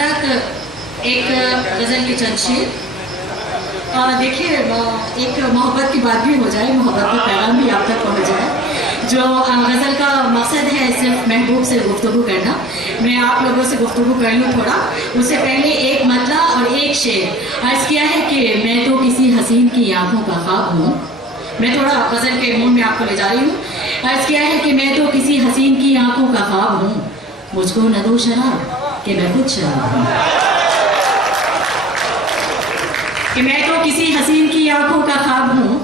हज़रत एक गज़ल की चंद शेर। देखिए, एक मोहब्बत की बात भी हो जाए, मोहब्बत का पैगाम भी आप तक पहुँच जाए। जो गज़ल का मकसद है सिर्फ महबूब से गुफ्तगू करना। मैं आप लोगों से गुफ्तगू कर लूँ थोड़ा। उससे पहले एक मतला और एक शेर अर्ज़ किया है कि मैं तो किसी हसीन की आंखों का ख्वाब हूँ। मैं थोड़ा गज़ल के मूड में आपको ले जा रही हूँ। अर्ज़ किया है कि मैं तो किसी हसीन की आंखों का ख्वाब हूँ, मुझको न दो शराब कि मैं खुद शराब हूँ। कि मैं तो किसी हसीन की आंखों का ख्वाब हूँ,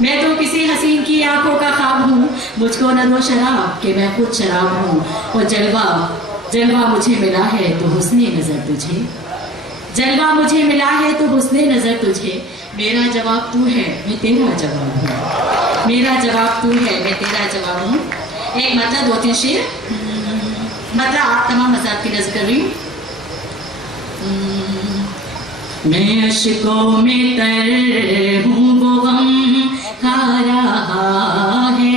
मैं तो किसी हसीन की आंखों का ख्वाब हूँ, मुझको न दो शराब कि मैं खुद शराब हूँ। और जलवा जलवा मुझे मिला है तो हुस्ने नज़र तुझे, जलवा मुझे मिला है तो हुस्ने नज़र तुझे। मेरा जवाब तू है मैं तेरा जवाब हूँ, मेरा जवाब तू है मैं तेरा जवाब हूँ। एक मतलब दो तीन शेर, मतलब आप तमाम मज़ाक की नज़र कर रही हूँ। मैं अश्कों में तर हूँ वो गम खा रहा है,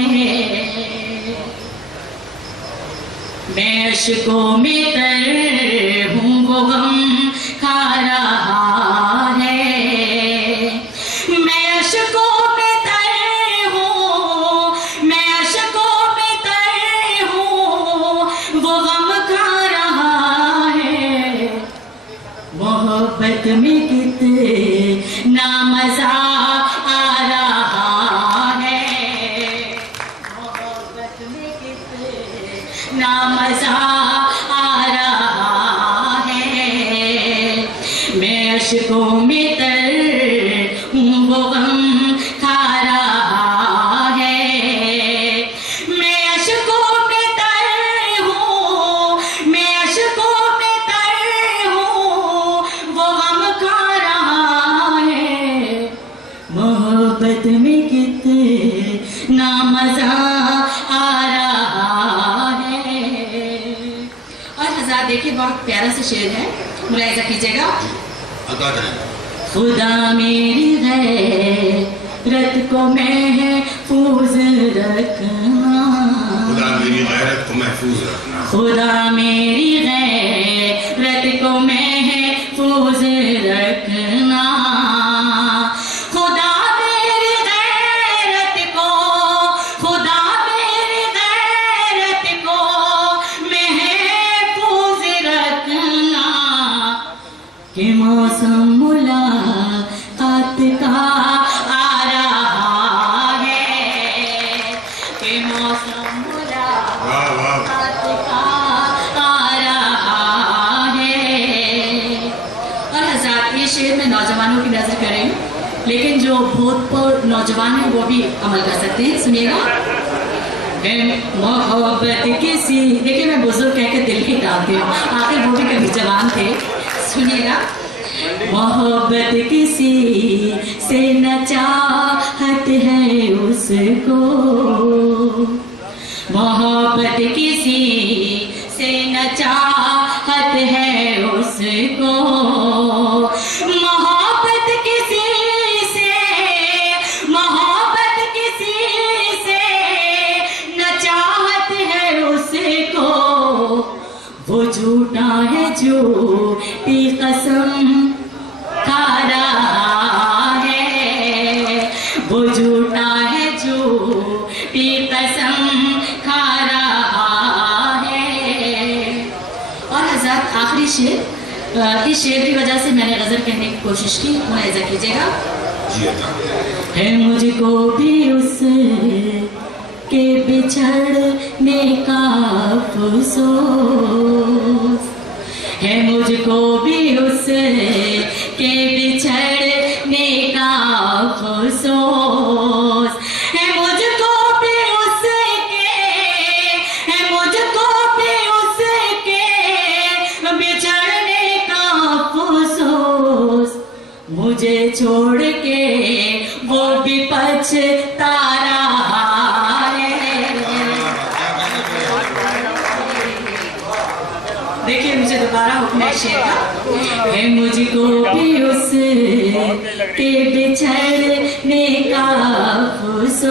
मैं अश्कों में तर हूँ वो गम खा रहा है। मैं अश्कों में तर हूँ, मैं अश्कों में तर हूँ वो गम खा रहा है। मोहब्बत में कितना मजा आ रहा है, मोहब्बत में कितना मजा आ रहा है। मैं अश्कों में तर हूँ वो गम खा रहा है। मैं अश्कों में तर हूँ, मैं अश्कों में तर हूँ वो गम खा रहा है। मोहब्बत में कितना मजा आ रहा है। और हज़ार देखिए, बहुत प्यारा सा शेर है, मुलाहिज़ा कीजिएगा। खुदा मेरी गैरत को महफूज रखना, खुदा मेरी गैरत को महफूज रखना, खुदा मेरी गैरत को महफूज रखना। खुदा मेरी गैरत को, खुदा मेरी गैरत को महफूज रखना। कि मौसम मुलाकात का आ रहा है, कि मौसम मुलाकात का आ रहा है। और हज़ार ये शेर में नौजवानों की नजर कर रही हूँ, लेकिन जो भूतपूर्व नौजवान हैं वो भी अमल कर सकते हैं। सुनिएगा। मोहब्बत किसी, देखिए मैं बुजुर्ग कहकर दिल ही डालती हूँ, आखिर वो भी कभी जवान थे। सुनिएगा। मोहब्बत किसी से न चाहत है उसको, मोहब्बत किसी से न चाहत है उसको। मोहब्बत किसी से, मोहब्बत किसी से न चाहत है उसको। वो झूठा है झूठी कसम खा रहा है, वो झूठा है झूठी कसम खा रहा है। और हज़ार आखिरी शेर, इस शेर की वजह से मैंने गज़ल कहने की कोशिश की, मुलाहिज़ा कीजिएगा। है मुझको भी उस के बिछड़ने का अफ़सोस, है मुझको भी उस के बिछड़ने का अफ़सोस। है मुझको भी उसके, है मुझको भी उसके बिछड़ने का अफ़सोस। मुझे छोड़ के वो भी पछता रहा है। देखिए, मुझे दोबारा हुक्म है शेर का। है मुझको भी उस के बिछड़ने का अफ़सोस,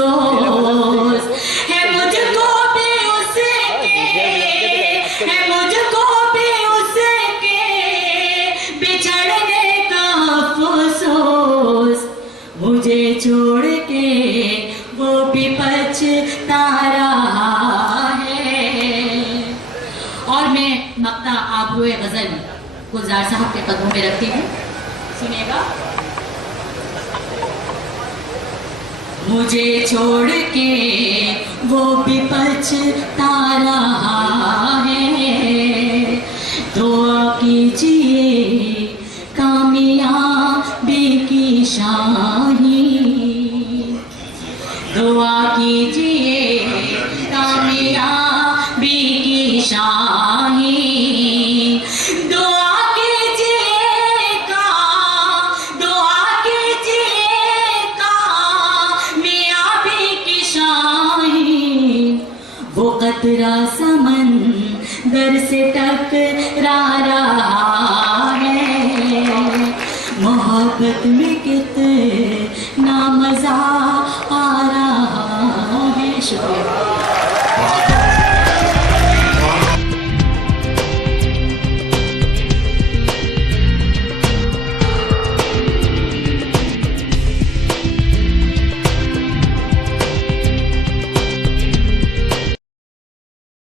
है मुझको भी उसके, है मुझको भी उसके छोड़ के वो भी पछता रहा है। और मैं मक्ता आबरूए गजल गुलजार साहब के कदमों में रखती हूँ, सुनिएगा। मुझे छोड़ के वो भी पछता रहा है, दुआ कीजिए कामयाबी की शाही, दुआ कीजिए कामयाबी की शाही, दुआ कीजिए कामयाबी की शाही। वो कतरा समंदर से टकरा रहा है, मोहब्बत में कितना मजा आ रहा है। शुक्रिया।